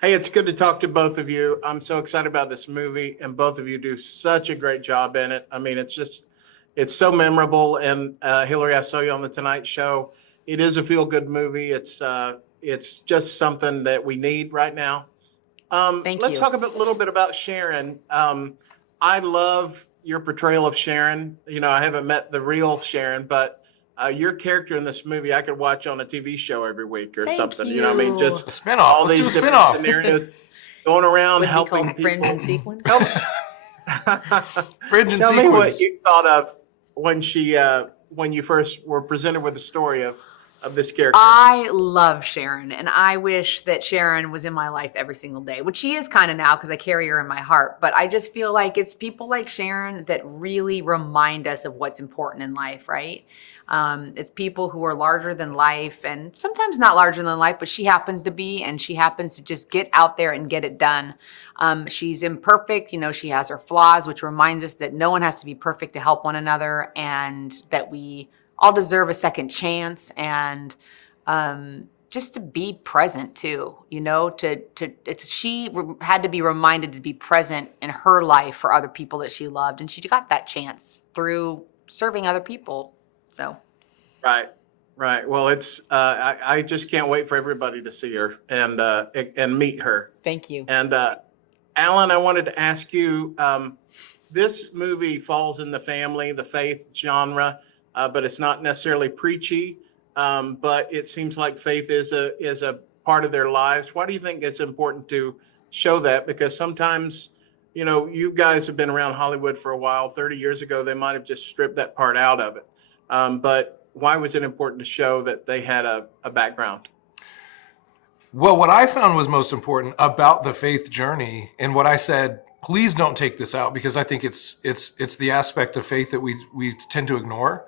Hey, it's good to talk to both of you. I'm so excited about this movie, and both of you do such a great job in it. I mean, it's so memorable. And Hilary, I saw you on the Tonight Show. It is a feel-good movie. It's just something that we need right now. Thank Let's you. talk a little bit about Sharon. I love your portrayal of Sharon. You know, I haven't met the real Sharon, but your character in this movie, I could watch on a TV show every week or Thank something. You know, what I mean, you. just A spinoff. all Let's do these a different spinoff. scenarios, going around Would it be helping called Fringe people. and Sequence? Help. Fringe and Tell me what sequence. you thought of when you first were presented with the story of this character. I love Sharon, and I wish that Sharon was in my life every single day, which she is kind of now because I carry her in my heart. But I just feel like it's people like Sharon that really remind us of what's important in life, right? It's people who are larger than life, and sometimes not larger than life, but she happens to be, and she happens to just get out there and get it done. She's imperfect, she has her flaws, which reminds us that no one has to be perfect to help one another, and that we all deserve a second chance, and just to be present too, she had to be reminded to be present in her life for other people that she loved, and she got that chance through serving other people. So, Right. Well, I just can't wait for everybody to see her and meet her. thank you. And Alan, I wanted to ask you, this movie falls in the family, the faith genre, but it's not necessarily preachy. But it seems like faith is a part of their lives. Why do you think it's important to show that? Because sometimes, you guys have been around Hollywood for a while. 30 years ago, they might have just stripped that part out of it. But why was it important to show that they had a background? Well, what I found was most important about the faith journey, and what I said, please don't take this out because I think it's the aspect of faith that we tend to ignore,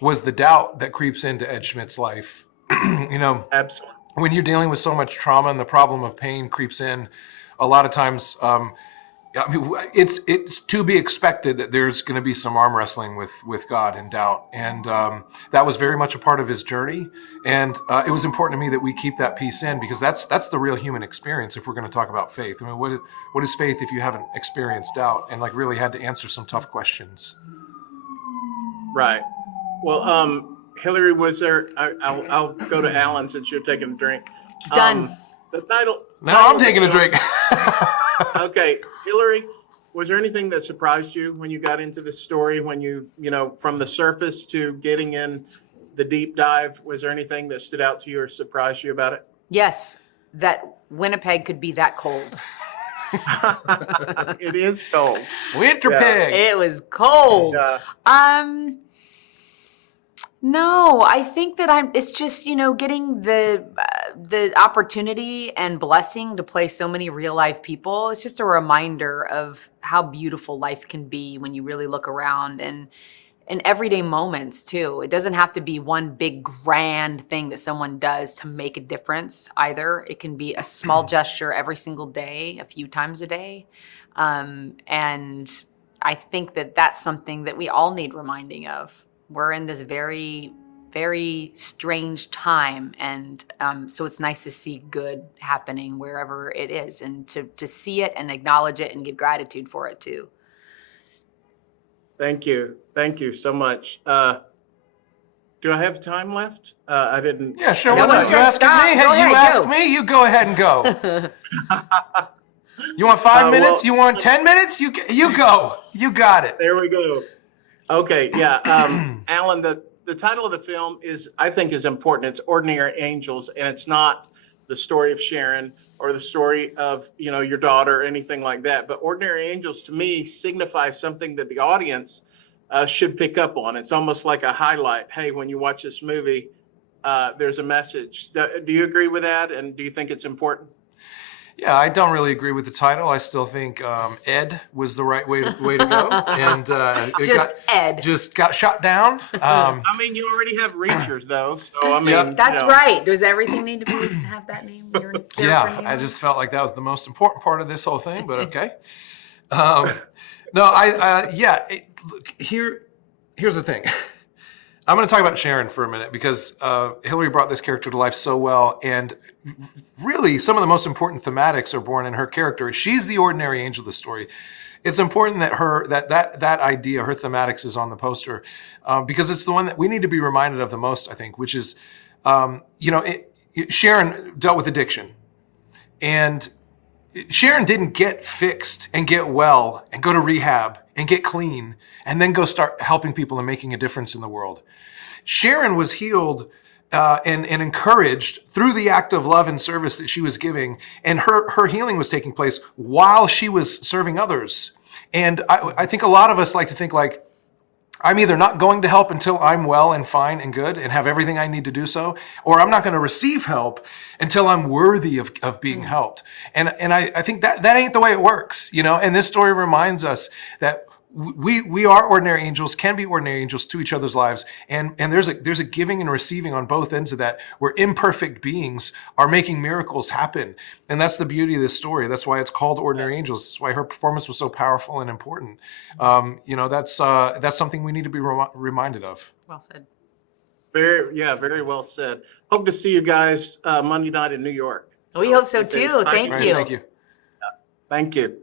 was the doubt that creeps into Ed Schmidt's life. Absolutely. When you're dealing with so much trauma and the problem of pain creeps in, a lot of times it's to be expected that there's going to be some arm wrestling with God and doubt, and that was very much a part of his journey. And it was important to me that we keep that piece in because that's the real human experience. If we're going to talk about faith, I mean, what is faith if you haven't experienced doubt and really had to answer some tough questions? Right. Well, Hilary, was there? I'll go to Alan since you're taking a drink. Done. The title. Now I'm taking a drink. Okay, Hilary, was there anything that surprised you when you got into this story? When from the surface to getting in the deep dive, was there anything that stood out to you or surprised you about it? Yes, that Winnipeg could be that cold. It is cold. Winter pig. It was cold. No, I think that it's just, getting the opportunity and blessing to play so many real life people. It's just a reminder of how beautiful life can be when you really look around, and in everyday moments too. It doesn't have to be one big grand thing that someone does to make a difference either. It can be a small gesture every single day, a few times a day. And I think that that's something that we all need reminding of. We're in this very, very strange time, and so it's nice to see good happening wherever it is, and to see it and acknowledge it and give gratitude for it too. Thank you so much. Do I have time left? I didn't. Yeah, sure. No Why one not? You said asking stop. me? Hey, Go you ahead, ask go. me. You go ahead and go. You want 5 minutes? You want 10 minutes? You go. You got it. There we go. Okay, yeah. Alan, the title of the film I think is important. It's Ordinary Angels, and it's not the story of Sharon or the story of, your daughter or anything like that. But Ordinary Angels, to me, signifies something that the audience should pick up on. It's almost like a highlight. Hey, when you watch this movie, there's a message. Do you agree with that? And do you think it's important? Yeah, I don't really agree with the title. I still think Ed was the right way to go, and Ed just got shot down. I mean, you already have Reachers, though. So I mean, Yep. That's right. Does everything need to have that name? Your character Yeah, name? I just felt like that was the most important part of this whole thing. But okay. No, look, here's the thing. I'm going to talk about Sharon for a minute because Hilary brought this character to life so well, and really some of the most important thematics are born in her character. She's the ordinary angel of the story. It's important that that idea, her thematics, is on the poster because it's the one that we need to be reminded of the most, I think, which is, Sharon dealt with addiction, and Sharon didn't get fixed and get well and go to rehab and get clean and then go start helping people and making a difference in the world. Sharon was healed and encouraged through the act of love and service that she was giving, and her healing was taking place while she was serving others. And I think a lot of us like to think like, I'm either not going to help until I'm well and fine and good and have everything I need to do so, or I'm not going to receive help until I'm worthy of being helped. And I think that ain't the way it works, you know. And this story reminds us that we are ordinary angels, can be ordinary angels to each other's lives, and there's a giving and receiving on both ends of that, where imperfect beings are making miracles happen. And that's the beauty of this story. That's why it's called Ordinary Angels. That's why her performance was so powerful and important. That's something we need to be reminded of. Well said. Very well said. Hope to see you guys Monday night in New York. We hope so too. Thank you. Thank you. Thank you.